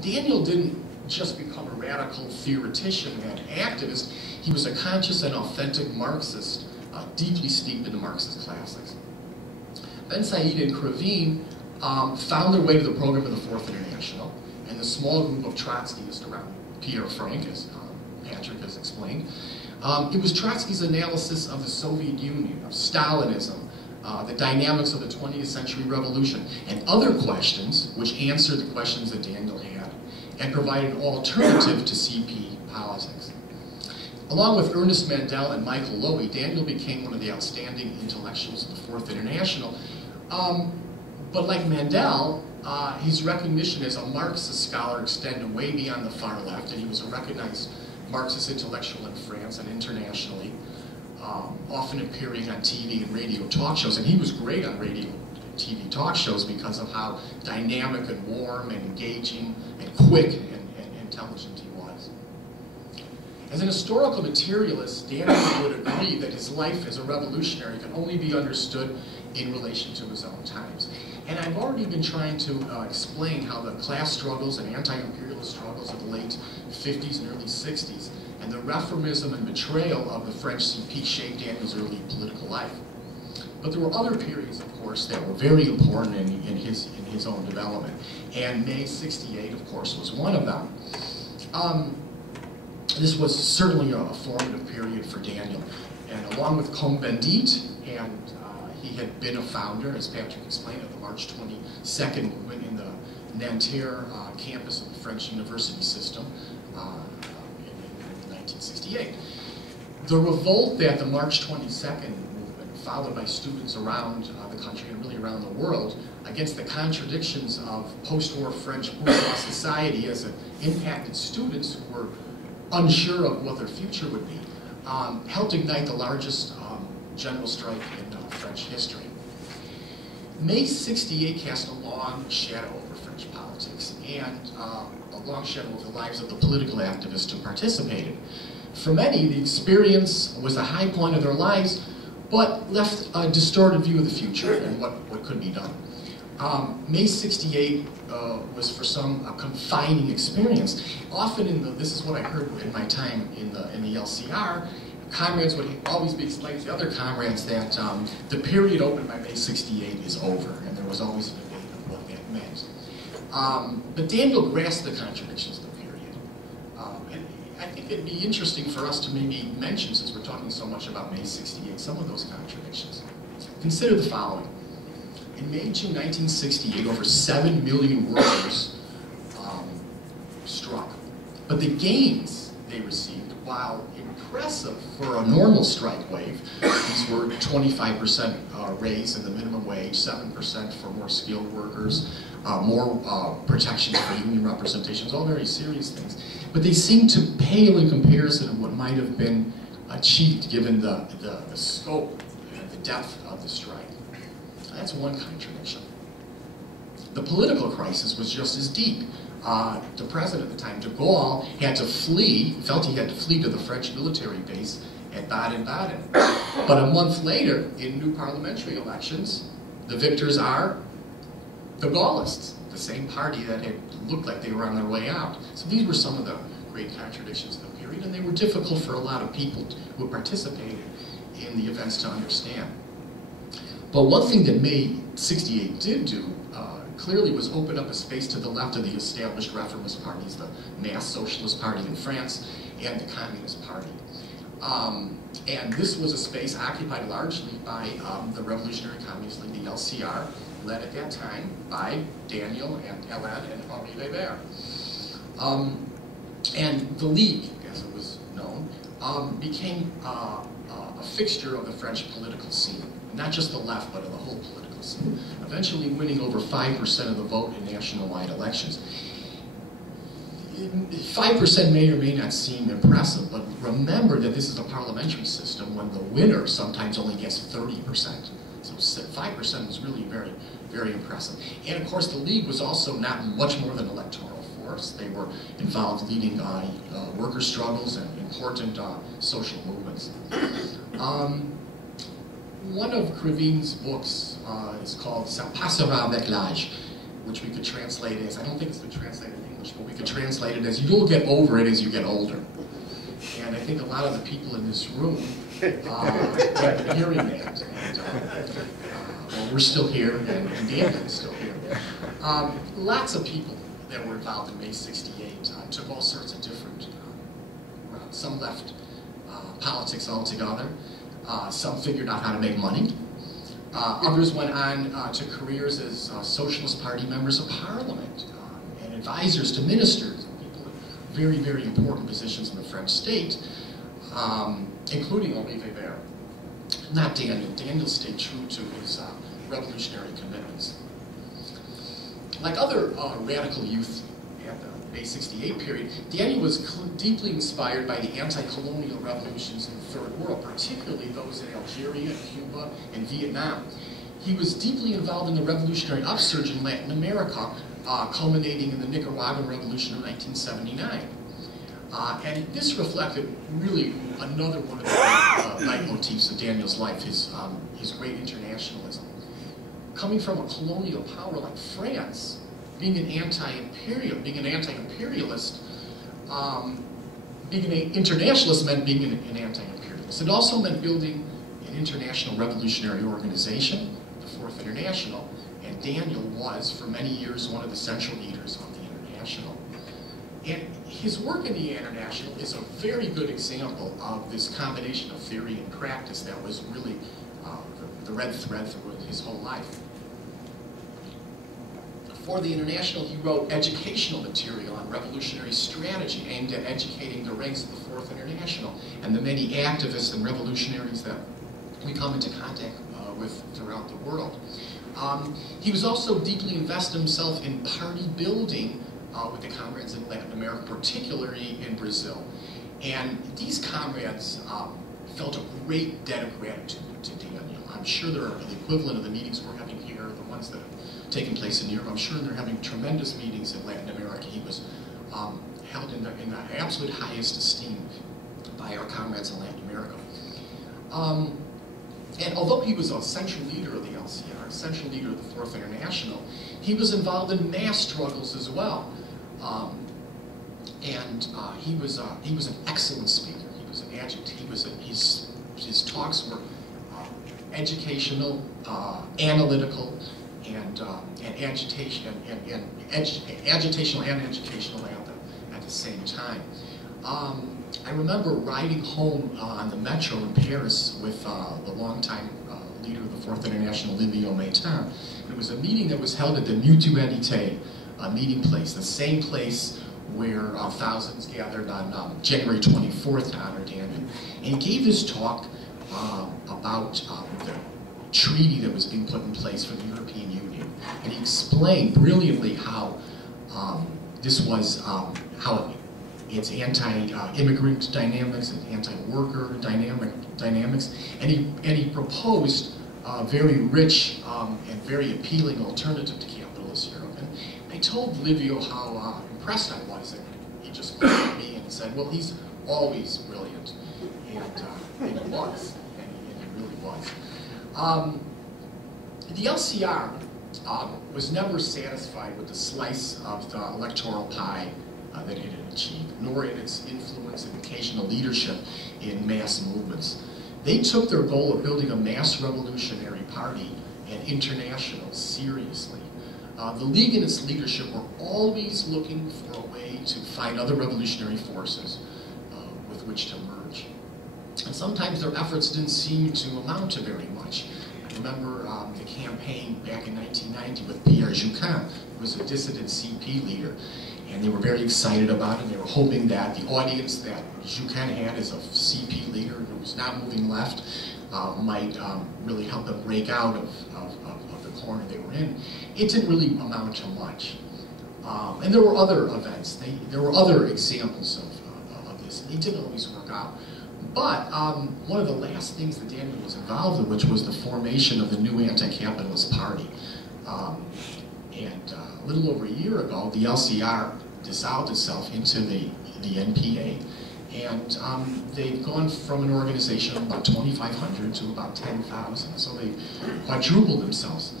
Daniel didn't just become a radical theoretician and activist. He was a conscious and authentic Marxist, deeply steeped in the Marxist classics. Bensaid and Crevin found their way to the program of the Fourth International, and the small group of Trotskyists around Pierre Frank, as Patrick has explained. It was Trotsky's analysis of the Soviet Union, of Stalinism, the dynamics of the 20th century revolution, and other questions which answered the questions that Daniel had and provided an alternative to CP politics. Along with Ernest Mandel and Michael Lowy, Daniel became one of the outstanding intellectuals of the Fourth International. But like Mandel, his recognition as a Marxist scholar extended way beyond the far left, and he was a recognized Marxist intellectual in France and internationally, often appearing on TV and radio talk shows. And he was great on radio and TV talk shows because of how dynamic and warm and engaging and quick and intelligent he was. As an historical materialist, Daniel would agree that his life as a revolutionary can only be understood in relation to his own times. And I've already been trying to explain how the class struggles and anti-imperialist struggles of the late 50s and early 60s and the reformism and betrayal of the French CP shaped Daniel's early political life. But there were other periods, of course, that were very important in his own development. And May '68, of course, was one of them. This was certainly a formative period for Daniel. And along with Cohn-Bendit, and he had been a founder, as Patrick explained, of the March 22nd movement in the Nanterre campus of the French university system in 1968. The revolt that the March 22nd movement, followed by students around the country and really around the world, against the contradictions of post-war French bourgeois society as it impacted students who were unsure of what their future would be, helped ignite the largest general strike in French history. May '68 cast a long shadow over French politics and a long shadow over the lives of the political activists who participated. For many, the experience was a high point of their lives, but left a distorted view of the future and what could be done. May '68 was for some a confining experience. Often this is what I heard in my time in the LCR, comrades would always be explaining to the other comrades that the period opened by May '68 is over, and there was always a debate of what that meant. But Daniel grasped the contradictions of the period. And I think it'd be interesting for us to maybe mention, since we're talking so much about May '68, some of those contradictions. Consider the following. In May-June 1968, over 7 million workers struck. But the gains they received, while impressive for a normal strike wave, these were 25% raise in the minimum wage, 7% for more skilled workers, more protections for union representations, all very serious things. But they seemed to pale in comparison of what might have been achieved given the scope and the depth of the strike. That's one contradiction. The political crisis was just as deep. The president at the time, de Gaulle, had to flee, felt he had to flee to the French military base at Baden-Baden. But a month later, in new parliamentary elections, the victors are the Gaullists, the same party that had looked like they were on their way out. So these were some of the great contradictions of the period, and they were difficult for a lot of people who participated in the events to understand. But one thing that May '68 did do clearly was open up a space to the left of the established reformist parties, the Mass Socialist Party in France and the Communist Party. And this was a space occupied largely by the Revolutionary Communist League, the LCR, led at that time by Daniel and Hélène and Henri Weber. And the League, as it was known, became a fixture of the French political scene. Not just the left, but of the whole political scene, eventually winning over 5% of the vote in national-wide elections. 5% may or may not seem impressive, but remember that this is a parliamentary system when the winner sometimes only gets 30%. So 5% was really very, very impressive. And of course, the League was also not much more than an electoral force. They were involved leading worker struggles and important social movements. One of Crevin's books is called Ça passera avec l'âge, which we could translate as, I don't think it's been translated in English, but we could translate it as, you'll get over it as you get older. And I think a lot of the people in this room have been hearing that. And, well, we're still here, and Daniel's still here. Lots of people that were involved in May 68 took all sorts of different routes. Some left politics altogether. Some figured out how to make money. Others went on to careers as Socialist Party members of Parliament and advisors to ministers, people in very, very important positions in the French state, including Henri Weber. Not Daniel. Daniel stayed true to his revolutionary commitments. Like other radical youth at the May 68 period, Daniel was deeply inspired by the anti-colonial revolutions in the Third World, particularly those in Algeria, Cuba, and Vietnam. He was deeply involved in the revolutionary upsurge in Latin America, culminating in the Nicaraguan Revolution of 1979. And this reflected really another one of the leitmotifs of Daniel's life, his great internationalism. Coming from a colonial power like France, being an anti-imperialist, being an internationalist meant being an anti-imperialist. It also meant building an international revolutionary organization, the Fourth International, and Daniel was, for many years, one of the central leaders of the International. And his work in the International is a very good example of this combination of theory and practice that was really the red thread through his whole life. For the International, he wrote educational material on revolutionary strategy aimed at educating the ranks of the Fourth International and the many activists and revolutionaries that we come into contact with throughout the world. He was also deeply invested himself in party building with the comrades in Latin America, particularly in Brazil. And these comrades felt a great debt of gratitude to Daniel. I'm sure there are the equivalent of the meetings we're having here, the ones that have taken place in Europe. I'm sure they're having tremendous meetings in Latin America. He was held in the absolute highest esteem by our comrades in Latin America. And although he was a central leader of the LCR, a central leader of the Fourth International, he was involved in mass struggles as well. He was an excellent speaker. He was an agitator. His talks were educational, analytical, and agitational and educational at the same time. I remember riding home on the metro in Paris with the longtime leader of the Fourth International, Livio Maitin. It was a meeting that was held at the Mutualité meeting place, the same place where thousands gathered on January 24th to honor Daniel. And he gave this talk about the treaty that was being put in place for the European Union. And he explained brilliantly how this was, how it's anti-immigrant dynamics and anti-worker dynamics. And he proposed a very rich and very appealing alternative to capitalist Europe. And I told Livio how impressed I was, and he just looked at me and said, well, he's always brilliant. And he was, and he really was. The LCR was never satisfied with the slice of the electoral pie that it had achieved, nor in its influence and occasional leadership in mass movements. They took their goal of building a mass revolutionary party and international seriously. The League and its leadership were always looking for a way to find other revolutionary forces with which to merge. And sometimes their efforts didn't seem to amount to very much. I remember the campaign back in 1990 with Pierre Jucan, who was a dissident CP leader. And they were very excited about it. They were hoping that the audience that Jucan had as a CP leader who was not moving left might really help them break out of the corner they were in. It didn't really amount to much. And there were other events. There were other examples of this. It didn't always work out. But one of the last things that Daniel was involved in, which was the formation of the new anti-capitalist party. A little over a year ago, the LCR dissolved itself into the NPA, and they've gone from an organization of about 2,500 to about 10,000, so they quadrupled themselves.